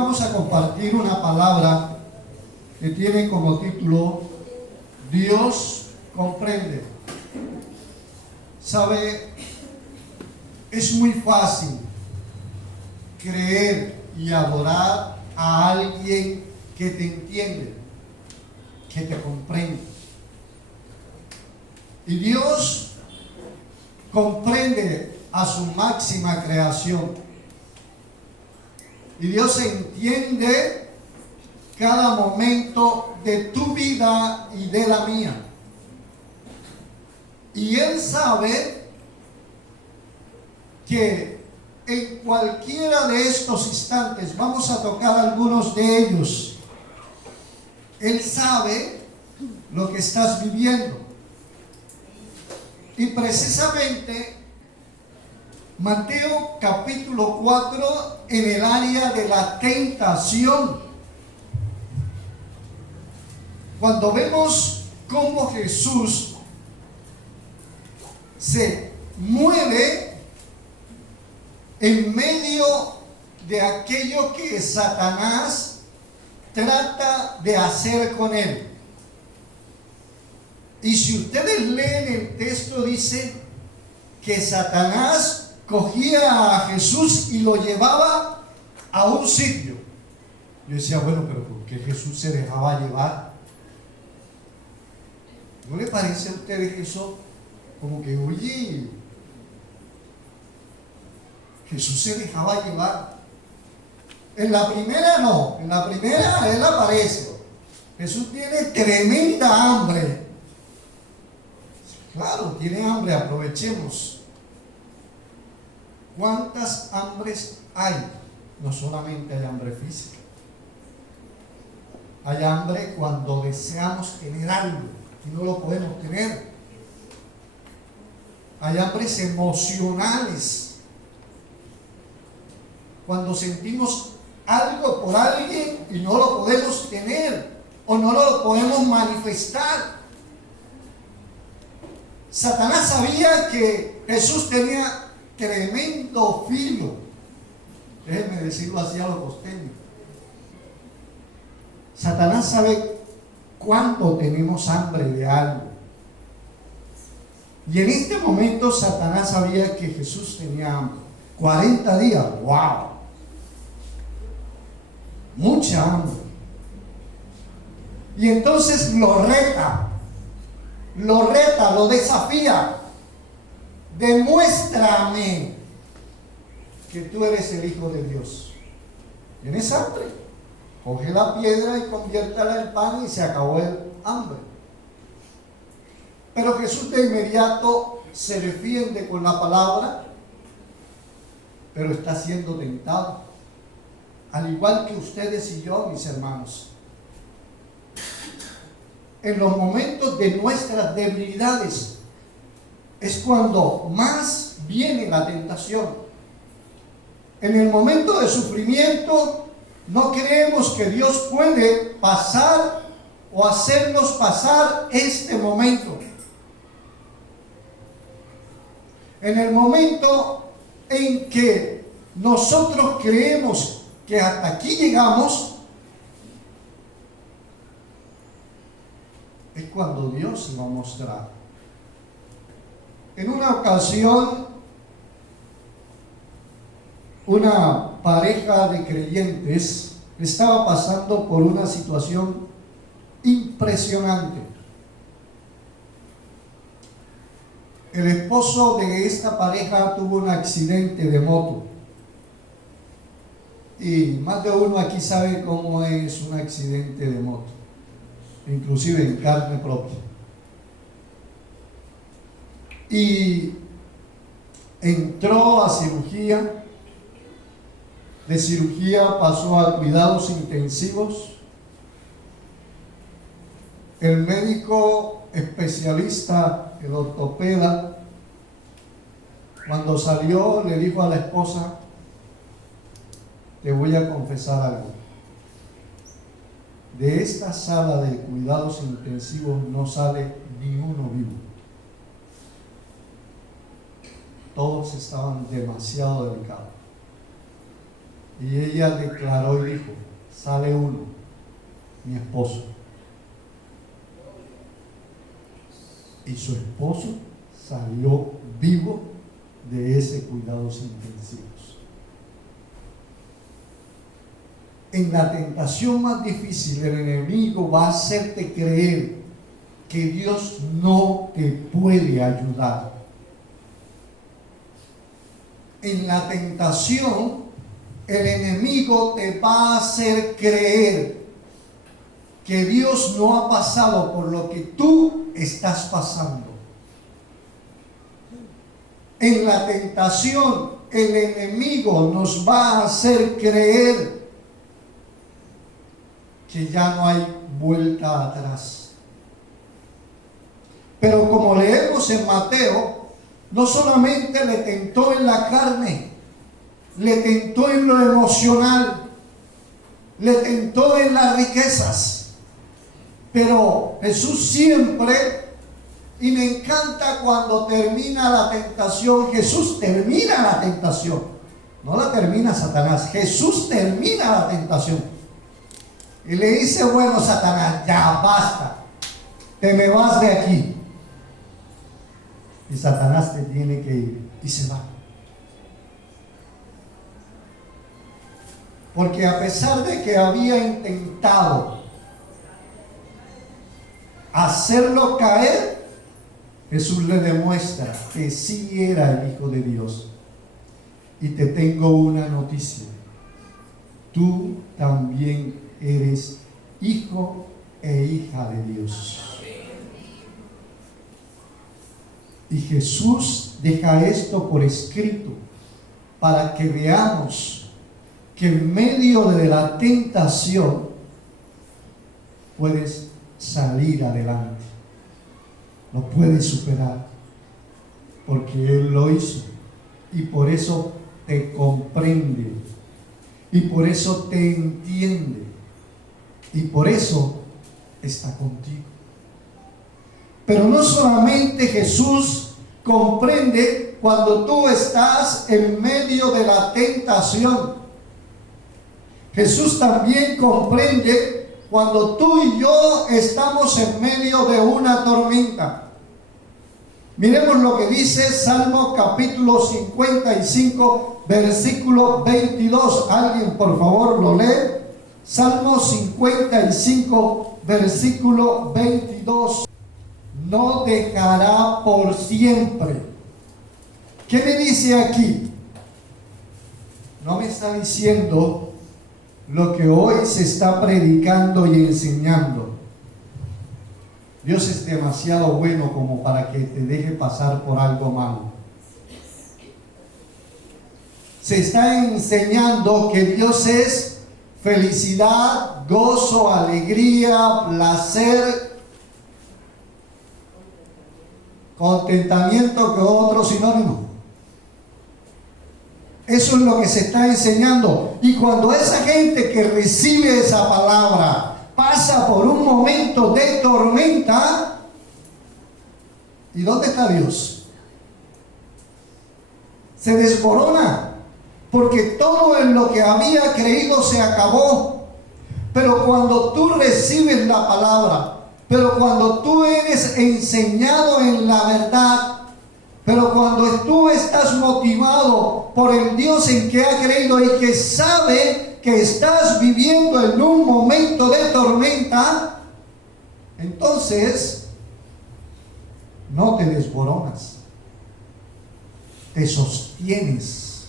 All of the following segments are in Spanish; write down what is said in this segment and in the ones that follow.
vamos a compartir una palabra que tiene como título Dios comprende. ¿Sabe? Es muy fácil creer y adorar a alguien que te entiende, que te comprende. Y Dios comprende a su máxima creación. Y Dios entiende cada momento de tu vida y de la mía. Y Él sabe que en cualquiera de estos instantes, vamos a tocar algunos de ellos, Él sabe lo que estás viviendo. Y precisamente Mateo capítulo 4 en el área de la tentación. Cuando vemos cómo Jesús se mueve en medio de aquello que Satanás trata de hacer con él. Y si ustedes leen el texto, dice que Satanás cogía a Jesús y lo llevaba a un sitio. Yo decía, bueno, pero ¿por qué Jesús se dejaba llevar? ¿No le parece a ustedes eso como que, oye, Jesús se dejaba llevar? En la primera no, en la primera Él aparece. Jesús tiene tremenda hambre. Claro, tiene hambre, aprovechemos. ¿Cuántas hambres hay? No solamente hay hambre física. Hay hambre cuando deseamos tener algo y no lo podemos tener. Hay hambres emocionales. Cuando sentimos algo por alguien y no lo podemos tener o no lo podemos manifestar. Satanás sabía que Jesús tenía tremendo filo. Déjenme decirlo así a los costeños. Satanás sabe cuándo tenemos hambre de algo. Y en este momento Satanás sabía que Jesús tenía hambre. 40 días, wow. Mucha hambre. Y entonces lo reta, lo desafía. Demuéstrame que tú eres el Hijo de Dios. ¿Tienes hambre? Coge la piedra y conviértala en pan y se acabó el hambre. Pero Jesús de inmediato se defiende con la palabra, pero está siendo tentado. Al igual que ustedes y yo, mis hermanos. En los momentos de nuestras debilidades es cuando más viene la tentación. En el momento de sufrimiento no creemos que Dios puede pasar o hacernos pasar este momento. En el momento en que nosotros creemos que hasta aquí llegamos, es cuando Dios se va a mostrar. En una ocasión, una pareja de creyentes estaba pasando por una situación impresionante. El esposo de esta pareja tuvo un accidente de moto. Y más de uno aquí sabe cómo es un accidente de moto, inclusive en carne propia. Y entró a cirugía, de cirugía pasó a cuidados intensivos. El médico especialista, el ortopeda, cuando salió le dijo a la esposa: te voy a confesar algo. De esta sala de cuidados intensivos no sale ni uno vivo. Todos estaban demasiado delicados. Y ella declaró y dijo, sale uno, mi esposo. Y su esposo salió vivo de ese cuidados intensivos. En la tentación más difícil, el enemigo va a hacerte creer que Dios no te puede ayudar. En la tentación, el enemigo te va a hacer creer que Dios no ha pasado por lo que tú estás pasando. En la tentación, el enemigo nos va a hacer creer que ya no hay vuelta atrás. Pero como leemos en Mateo, no solamente le tentó en la carne, le tentó en lo emocional, le tentó en las riquezas. Pero Jesús siempre, y me encanta cuando termina la tentación, Jesús termina la tentación, no la termina Satanás, Jesús termina la tentación. Y le dice, bueno, Satanás, ya basta, te me vas de aquí. Y Satanás te tiene que ir, y se va. Porque a pesar de que había intentado hacerlo caer, Jesús le demuestra que sí era el Hijo de Dios. Y te tengo una noticia, tú también eres hijo e hija de Dios. Y Jesús deja esto por escrito para que veamos que en medio de la tentación puedes salir adelante, lo puedes superar, porque Él lo hizo y por eso te comprende y por eso te entiende y por eso está contigo. Pero no solamente Jesús comprende cuando tú estás en medio de la tentación. Jesús también comprende cuando tú y yo estamos en medio de una tormenta. Miremos lo que dice Salmo capítulo 55, versículo 22. Alguien por favor lo lee. Salmo 55, versículo 22. No dejará por siempre. ¿Qué me dice aquí? No me está diciendo lo que hoy se está predicando y enseñando. Dios es demasiado bueno como para que te deje pasar por algo malo. Se está enseñando que Dios es felicidad, gozo, alegría, placer, contentamiento, que otro sinónimo. Eso es lo que se está enseñando. Y cuando esa gente que recibe esa palabra pasa por un momento de tormenta, ¿y dónde está Dios? Se desmorona, porque todo en lo que había creído se acabó. Pero cuando tú recibes la palabra, pero cuando tú eres enseñado en la verdad, pero cuando tú estás motivado por el Dios en que ha creído y que sabe que estás viviendo en un momento de tormenta, entonces no te desmoronas, te sostienes.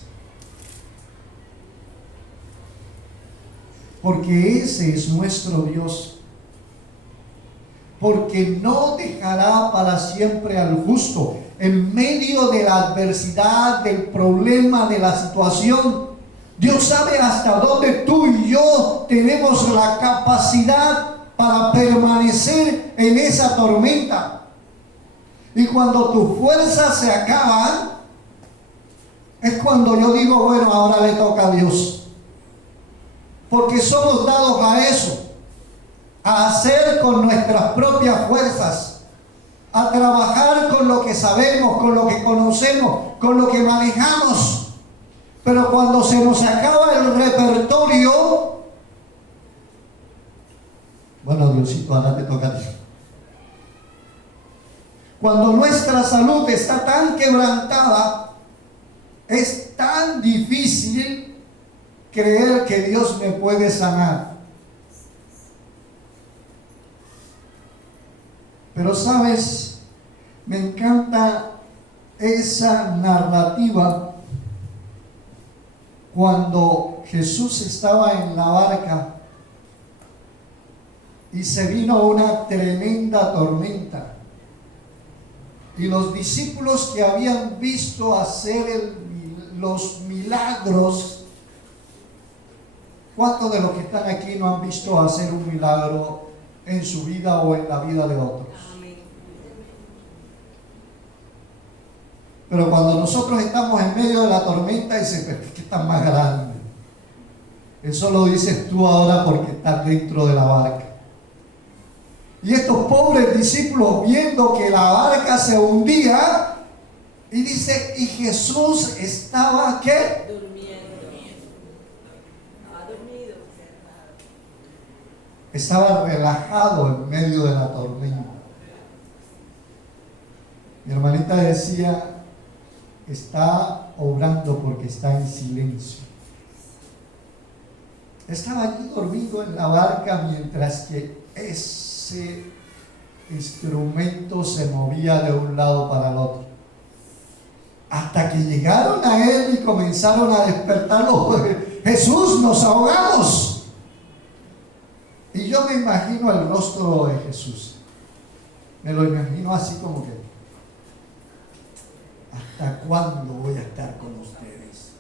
Porque ese es nuestro Dios. Porque no dejará para siempre al justo. En medio de la adversidad, del problema, de la situación, Dios sabe hasta dónde tú y yo tenemos la capacidad para permanecer en esa tormenta. Y cuando tus fuerzas se acaban, es cuando yo digo, bueno, ahora le toca a Dios. Porque somos dados a eso, a hacer con nuestras propias fuerzas, a trabajar con lo que sabemos, con lo que conocemos, con lo que manejamos. Pero cuando se nos acaba el repertorio, bueno, Diosito, ahora te toca a ti. Cuando nuestra salud está tan quebrantada, es tan difícil creer que Dios me puede sanar. Pero sabes, me encanta esa narrativa cuando Jesús estaba en la barca y se vino una tremenda tormenta. Y los discípulos que habían visto hacer los milagros, ¿cuántos de los que están aquí no han visto hacer un milagro en su vida o en la vida de otros? Pero cuando nosotros estamos en medio de la tormenta, dicen, pero es que está más grande. Eso lo dices tú ahora porque estás dentro de la barca. Y estos pobres discípulos, viendo que la barca se hundía, y dice, y Jesús estaba, ¿qué? Durmiendo. Estaba dormido. Estaba relajado en medio de la tormenta. Mi hermanita decía, está obrando porque está en silencio. Estaba allí dormido en la barca mientras que ese instrumento se movía de un lado para el otro. Hasta que llegaron a él y comenzaron a despertarlo. Jesús, nos ahogamos. Y yo me imagino el rostro de Jesús. Me lo imagino así como que, ¿hasta cuándo voy a estar con ustedes?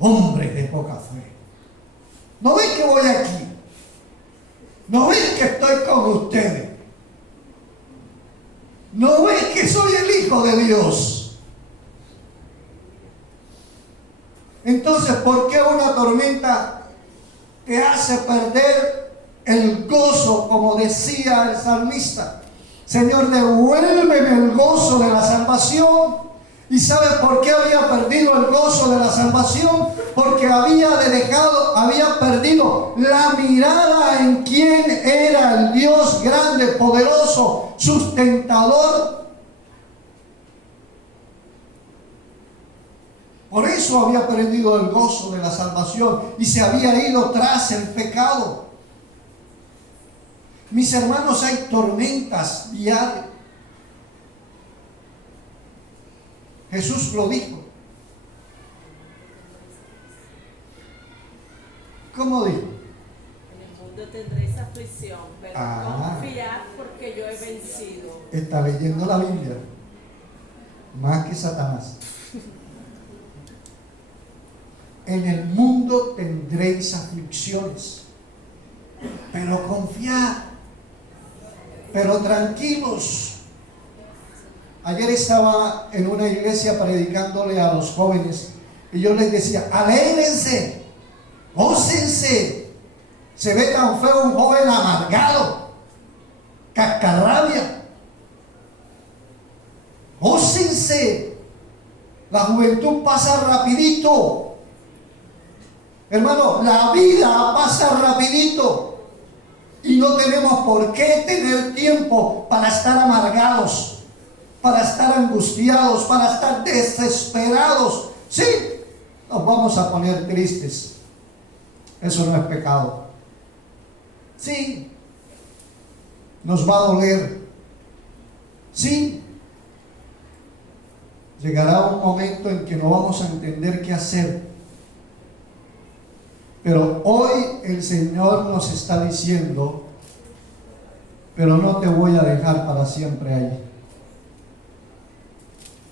Hombres de poca fe. ¿No ven que voy aquí? ¿No ven que estoy con ustedes? ¿No ven que soy el Hijo de Dios? Entonces, ¿por qué una tormenta te hace perder el gozo, como decía el salmista? Señor, devuélveme el gozo de la salvación. ¿Y sabes por qué había perdido el gozo de la salvación? Porque había perdido la mirada en quién era el Dios grande, poderoso, sustentador. Por eso había perdido el gozo de la salvación y se había ido tras el pecado. Mis hermanos, hay tormentas diarias. Jesús lo dijo. ¿Cómo dijo? En el mundo tendréis aflicción, pero confiad porque yo he vencido. Está leyendo la Biblia más que Satanás. En el mundo tendréis aflicciones, pero confiad, pero tranquilos. Ayer estaba en una iglesia predicándole a los jóvenes y yo les decía, alégrense, gócense. Se ve tan feo un joven amargado, cascarrabia. Gócense. La juventud pasa rapidito. Hermano, la vida pasa rapidito. Y no tenemos por qué tener tiempo para estar amargados, para estar angustiados, para estar desesperados. Sí, nos vamos a poner tristes. Eso no es pecado. Sí, nos va a doler. Sí, llegará un momento en que no vamos a entender qué hacer. Pero hoy el Señor nos está diciendo, pero no te voy a dejar para siempre ahí.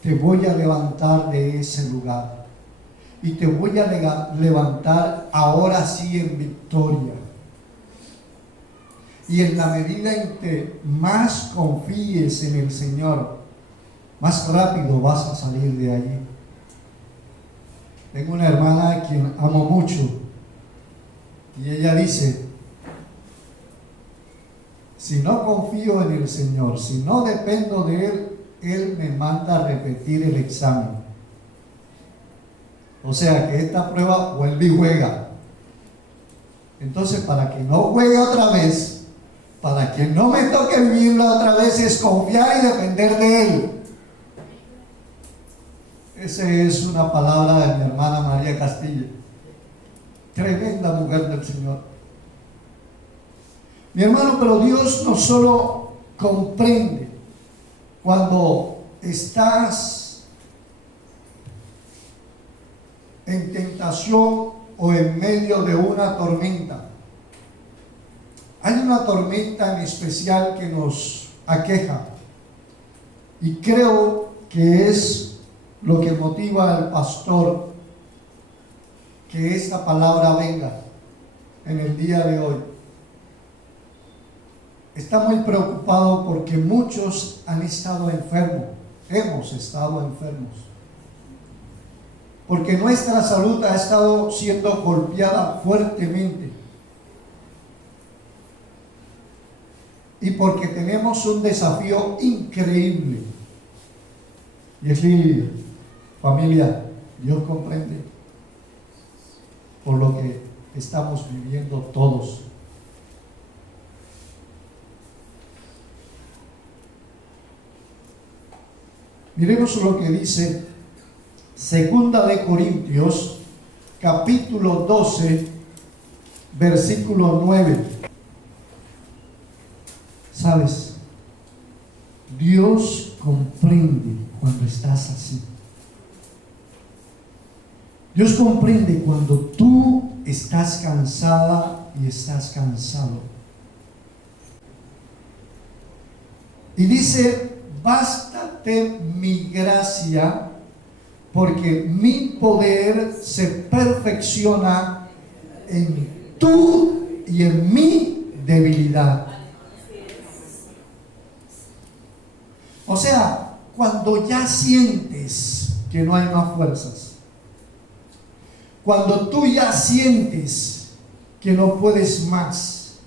Te voy a levantar de ese lugar y te voy a levantar ahora sí en victoria. Y en la medida en que más confíes en el Señor, más rápido vas a salir de allí. Tengo una hermana a quien amo mucho y ella dice, si no confío en el Señor, si no dependo de Él, Él me manda a repetir el examen. O sea que esta prueba vuelve y juega. Entonces, para que no juegue otra vez, para que no me toque vivirla otra vez, es confiar y depender de Él. Esa es una palabra de mi hermana María Castillo. Tremenda mujer del Señor. Mi hermano, pero Dios no solo comprende cuando estás en tentación o en medio de una tormenta. Hay una tormenta en especial que nos aqueja y creo que es lo que motiva al pastor que esta palabra venga en el día de hoy. Está muy preocupado porque muchos han estado enfermos, hemos estado enfermos, porque nuestra salud ha estado siendo golpeada fuertemente y porque tenemos un desafío increíble. Y así, familia, Dios comprende por lo que estamos viviendo todos. Miremos lo que dice Segunda de Corintios, capítulo 12, versículo 9. ¿Sabes? Dios comprende cuando estás así. Dios comprende cuando tú estás cansada y estás cansado. Y dice: bástate mi gracia, porque mi poder se perfecciona en tu y en mi debilidad. O sea, cuando ya sientes que no hay más fuerzas, cuando tú ya sientes que no puedes más,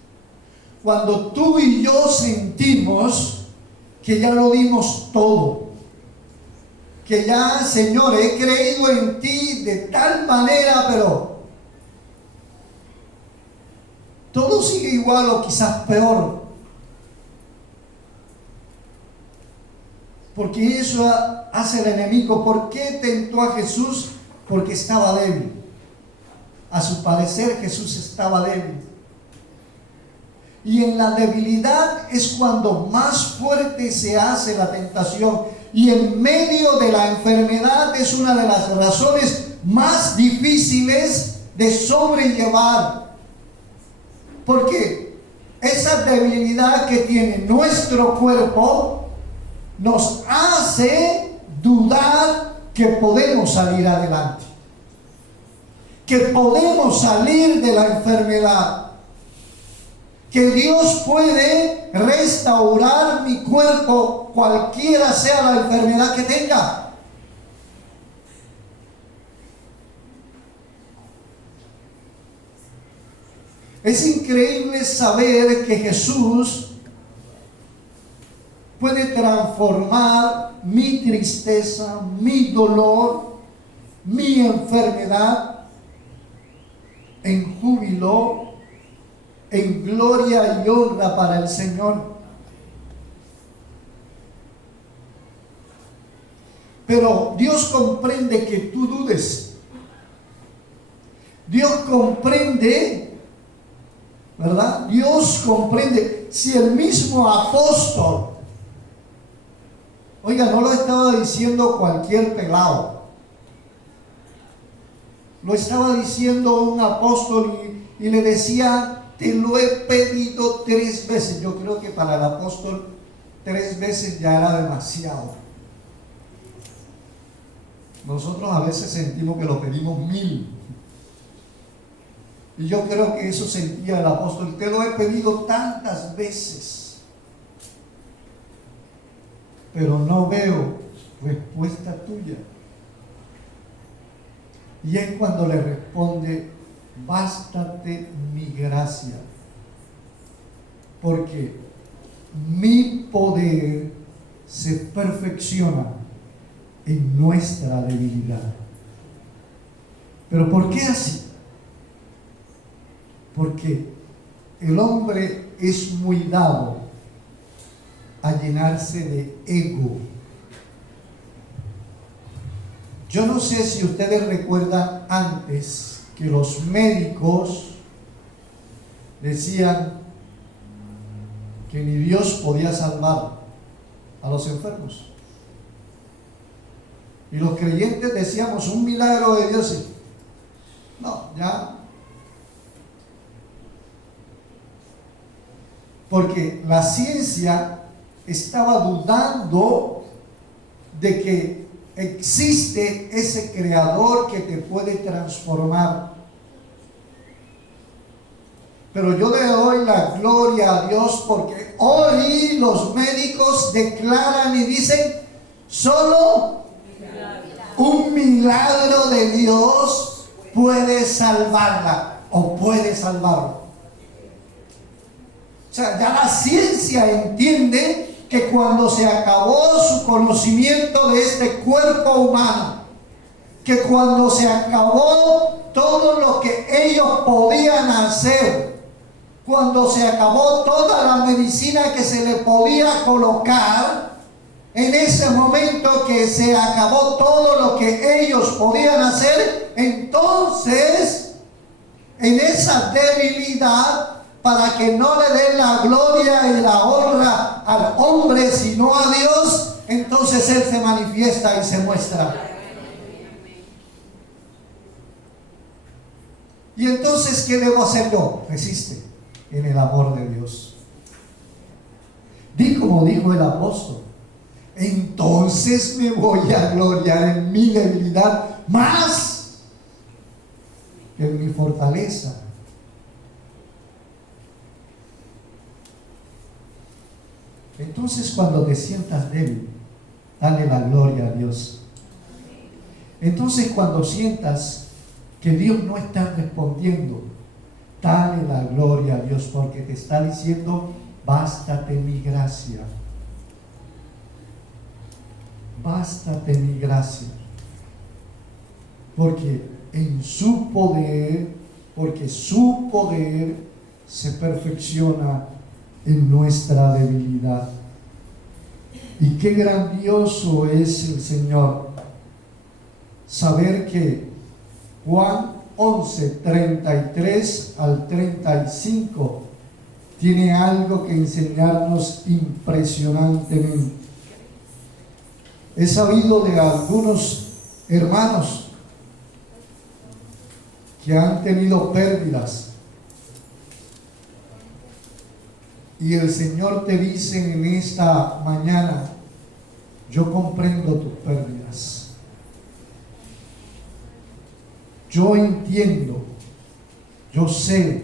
cuando tú y yo sentimos que ya lo dimos todo, que ya, Señor, he creído en ti de tal manera, pero todo sigue igual o quizás peor, porque eso hace el enemigo. ¿Por qué tentó a Jesús? Porque estaba débil. A su parecer, Jesús estaba débil. Y en la debilidad es cuando más fuerte se hace la tentación. Y en medio de la enfermedad es una de las razones más difíciles de sobrellevar. Porque esa debilidad que tiene nuestro cuerpo nos hace dudar que podemos salir adelante, que podemos salir de la enfermedad, que Dios puede restaurar mi cuerpo, cualquiera sea la enfermedad que tenga. Es increíble saber que Jesús puede transformar mi tristeza, mi dolor, mi enfermedad en júbilo, en gloria y honra para el Señor. Pero Dios comprende que tú dudes. Dios comprende, ¿verdad? Dios comprende. Si el mismo apóstol, oiga, no lo estaba diciendo cualquier pelado, lo estaba diciendo un apóstol y le decía: te lo he pedido 3 veces. Yo creo que para el apóstol 3 veces ya era demasiado. Nosotros a veces sentimos que lo pedimos 1000. Y yo creo que eso sentía el apóstol: te lo he pedido tantas veces, pero no veo respuesta tuya. Y es cuando le responde: bástate mi gracia, porque mi poder se perfecciona en nuestra debilidad. ¿Pero por qué así? Porque el hombre es muy dado a llenarse de ego. Yo no sé si ustedes recuerdan antes que los médicos decían que ni Dios podía salvar a los enfermos. Y los creyentes decíamos un milagro de Dios. No, ya. Porque la ciencia estaba dudando de que existe ese creador que te puede transformar. Pero yo le doy la gloria a Dios porque hoy los médicos declaran y dicen, solo un milagro de Dios puede salvarla o puede salvarlo. O sea, ya la ciencia entiende que cuando se acabó su conocimiento de este cuerpo humano, que cuando se acabó todo lo que ellos podían hacer, cuando se acabó toda la medicina que se le podía colocar, en ese momento que se acabó todo lo que ellos podían hacer, entonces, en esa debilidad, para que no le den la gloria y la honra al hombre, sino a Dios, entonces Él se manifiesta y se muestra. Y entonces, ¿qué debo hacer yo? Resiste en el amor de Dios. Di como dijo el apóstol, entonces me voy a gloriar en mi debilidad más que en mi fortaleza. Entonces, cuando te sientas débil, dale la gloria a Dios. Entonces, cuando sientas que Dios no está respondiendo, dale la gloria a Dios, porque te está diciendo, bástate mi gracia. Bástate mi gracia. Porque en su poder, porque su poder se perfecciona en nuestra debilidad. Y qué grandioso es el Señor saber que Juan 11, 33 al 35 tiene algo que enseñarnos impresionantemente. He sabido de algunos hermanos que han tenido pérdidas. Y el Señor te dice en esta mañana, yo comprendo tus pérdidas. Yo entiendo, yo sé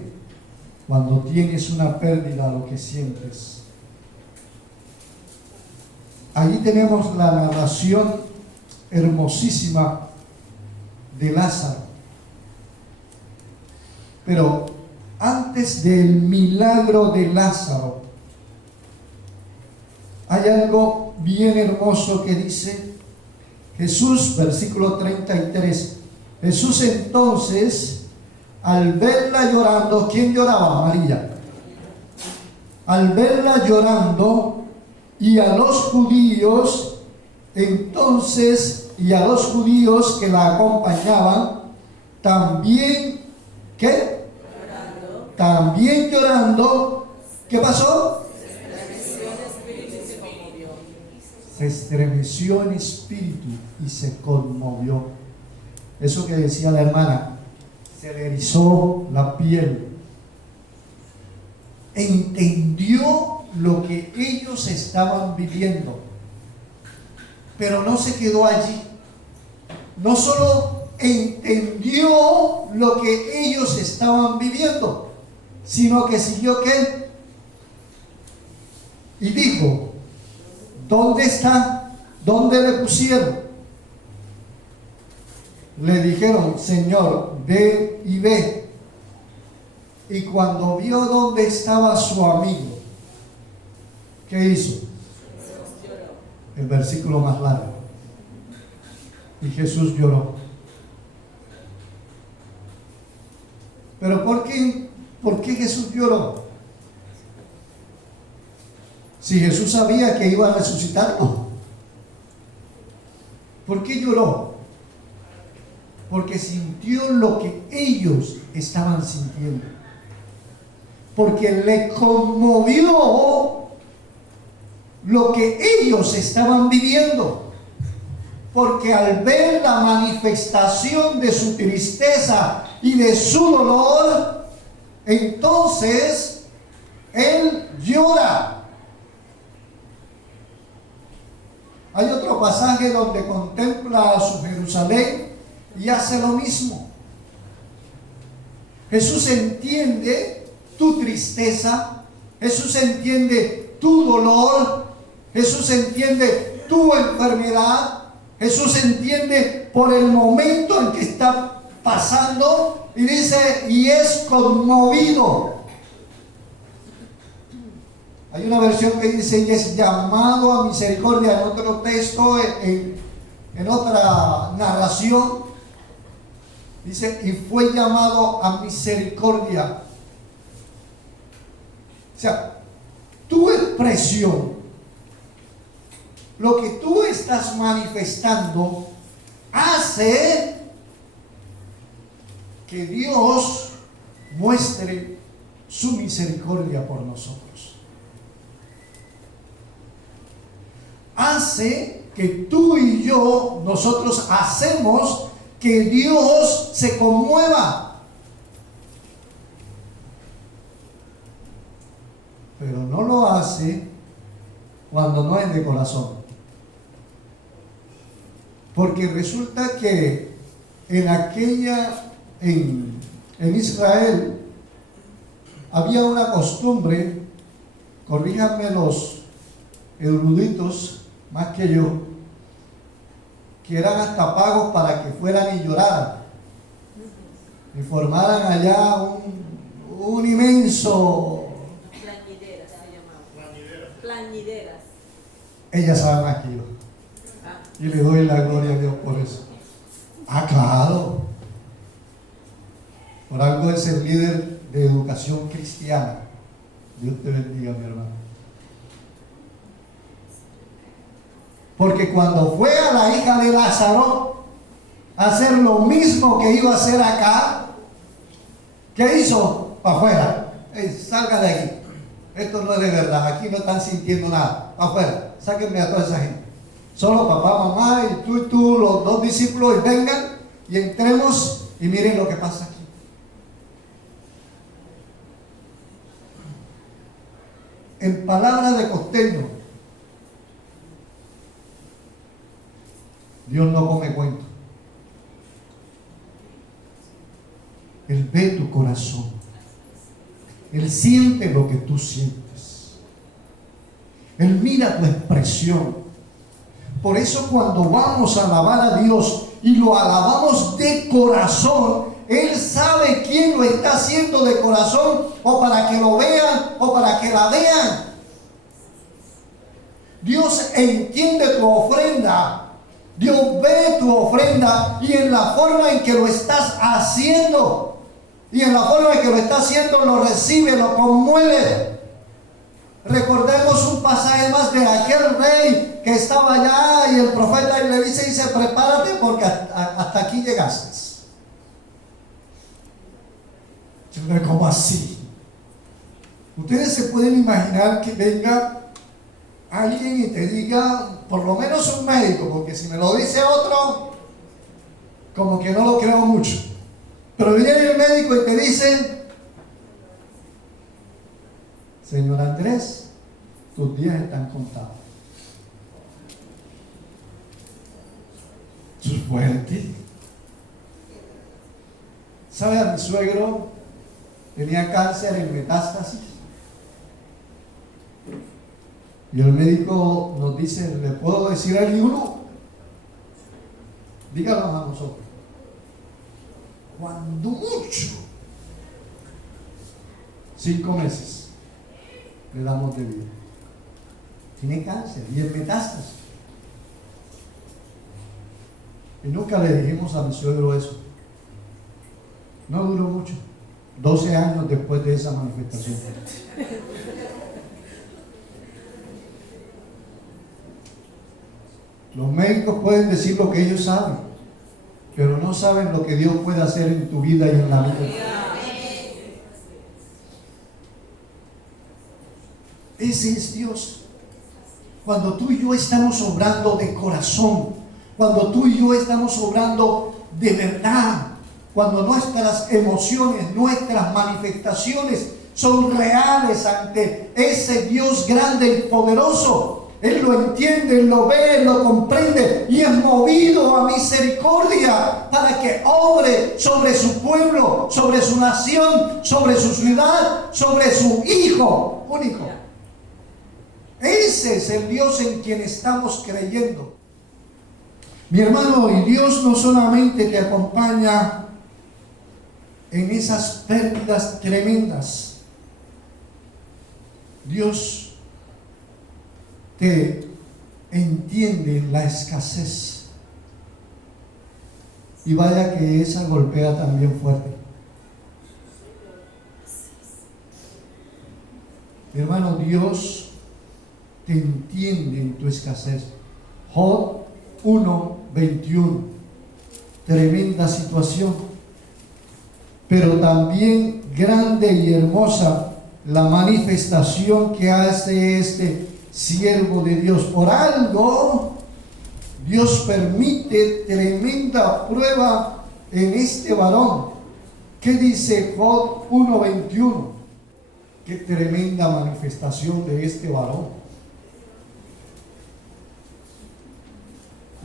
cuando tienes una pérdida lo que sientes. Ahí tenemos la narración hermosísima de Lázaro. Pero antes del milagro de Lázaro, hay algo bien hermoso que dice Jesús, versículo 33. Jesús entonces, al verla llorando, ¿quién lloraba? María. Al verla llorando y a los judíos, entonces, y a los judíos que la acompañaban, también, ¿qué? También llorando, ¿qué pasó? Se estremeció en espíritu y se conmovió. Eso que decía la hermana, se le erizó la piel. Entendió lo que ellos estaban viviendo, pero no se quedó allí. No solo entendió lo que ellos estaban viviendo, sino que siguió ¿qué? Y dijo, ¿dónde está? ¿Dónde le pusieron? Le dijeron, Señor, ve y ve. Y cuando vio dónde estaba su amigo, ¿qué hizo? El versículo más largo. Y Jesús lloró. Pero ¿por qué Jesús lloró? Si Jesús sabía que iba a resucitar, no. ¿Por qué lloró? Porque sintió lo que ellos estaban sintiendo. Porque le conmovió lo que ellos estaban viviendo. Porque al ver la manifestación de su tristeza y de su dolor, entonces él llora. Hay otro pasaje donde contempla a su Jerusalén y hace lo mismo. Jesús entiende tu tristeza, Jesús entiende tu dolor, Jesús entiende tu enfermedad, Jesús entiende por el momento en que está pasando y dice, y es conmovido. Hay una versión que dice, y es llamado a misericordia. En otro texto, en otra narración, dice, y fue llamado a misericordia. O sea, tu expresión, lo que tú estás manifestando, hace que Dios muestre su misericordia por nosotros. Hace que tú y yo, nosotros hacemos que Dios se conmueva. Pero no lo hace cuando no es de corazón. Porque resulta que en Israel había una costumbre, corríjanme los eruditos más que yo, que eran hasta pagos para que fueran y lloraran y formaran allá un inmenso... Plañideras se llamaban. Plañideras. Ella sabe más que yo. Y le doy la gloria a Dios por eso. Ah, claro. Por algo es el líder de educación cristiana. Dios te bendiga, mi hermano. Porque cuando fue a la hija de Lázaro a hacer lo mismo que iba a hacer acá, ¿qué hizo? Para afuera. Salga de aquí. Esto no es de verdad. Aquí no están sintiendo nada. Para afuera. Sáquenme a toda esa gente. Solo papá, mamá y tú, los dos discípulos, y vengan y entremos y miren lo que pasa aquí. En palabras de costeño, Dios no come cuento. Él ve tu corazón. Él siente lo que tú sientes. Él mira tu expresión. Por eso cuando vamos a alabar a Dios y lo alabamos de corazón, Él sabe quién lo está haciendo de corazón, o para que lo vean o para que la vean. Dios entiende tu ofrenda. Dios ve tu ofrenda y en la forma en que lo estás haciendo, y en la forma en que lo está haciendo, lo recibe, lo conmueve. Recordemos un pasaje más de aquel rey que estaba allá y el profeta le dice, prepárate porque hasta aquí llegaste. ¿Cómo así? Ustedes se pueden imaginar que venga alguien y te diga, por lo menos un médico, porque si me lo dice otro, como que no lo creo mucho. Pero viene el médico y te dice, señor Andrés, tus días están contados. Eso es fuerte. ¿Sabe? A mi suegro tenía cáncer en metástasis. Y el médico nos dice, ¿le puedo decir a alguno? Díganos a nosotros. Cuando mucho, 5 meses le damos de vida. Tiene cáncer y en metástasis. Y nunca le dijimos a mi suegro eso. No duró mucho. 12 años después de esa manifestación. Los médicos pueden decir lo que ellos saben, pero no saben lo que Dios puede hacer en tu vida y en la vida. Ese es Dios. Cuando tú y yo estamos obrando de corazón, cuando tú y yo estamos obrando de verdad, cuando nuestras emociones, nuestras manifestaciones son reales ante ese Dios grande y poderoso, Él lo entiende, Él lo ve, Él lo comprende y es movido a misericordia para que obre sobre su pueblo, sobre su nación, sobre su ciudad, sobre su Hijo único. Ese es el Dios en quien estamos creyendo. Mi hermano, y Dios no solamente te acompaña en esas pérdidas tremendas. Dios te entiende en la escasez. Y vaya que esa golpea también fuerte. Mi hermano, Dios te entiende en tu escasez. Job 1:21. Tremenda situación, pero también grande y hermosa la manifestación que hace este siervo de Dios. Por algo Dios permite tremenda prueba en este varón. ¿Qué dice Job 1:21? Qué tremenda manifestación de este varón.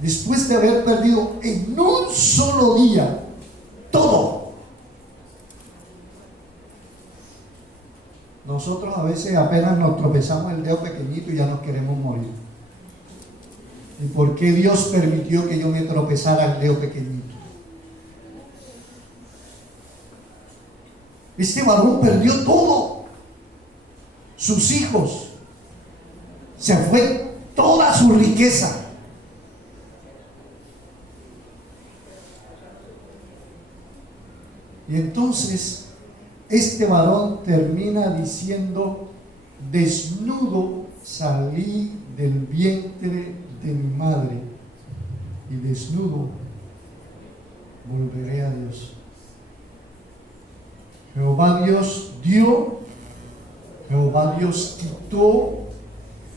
Después de haber perdido en un solo día todo. Nosotros a veces apenas nos tropezamos el dedo pequeñito y ya nos queremos morir. ¿Y por qué Dios permitió que yo me tropezara el dedo pequeñito? Este varón perdió todo. Sus hijos. Se fue toda su riqueza. Y entonces este varón termina diciendo: desnudo salí del vientre de mi madre y desnudo volveré a Dios. Jehová Dios dio, Jehová Dios quitó,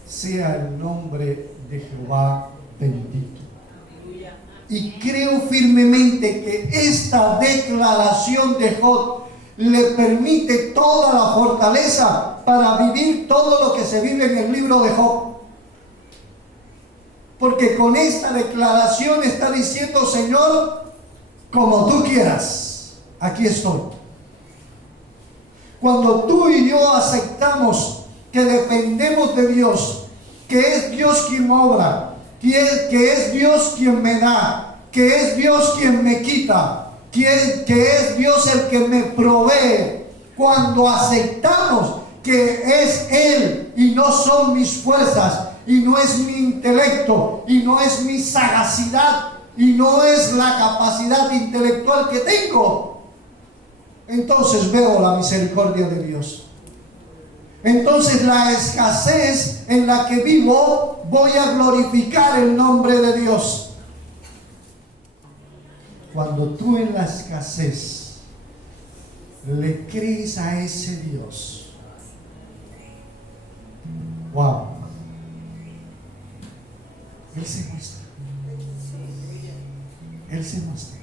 sea el nombre de Jehová bendito. Y creo firmemente que esta declaración de Job le permite toda la fortaleza para vivir todo lo que se vive en el libro de Job. Porque con esta declaración está diciendo: Señor, como tú quieras, aquí estoy. Cuando tú y yo aceptamos que dependemos de Dios, que es Dios quien obra, que es Dios quien me da, que es Dios quien me quita, que es Dios el que me provee. Cuando aceptamos que es Él y no son mis fuerzas, y no es mi intelecto, y no es mi sagacidad, y no es la capacidad intelectual que tengo, entonces veo la misericordia de Dios. Entonces la escasez en la que vivo, voy a glorificar el nombre de Dios. Cuando tú en la escasez le crees a ese Dios, wow, Él se muestra. Él se muestra.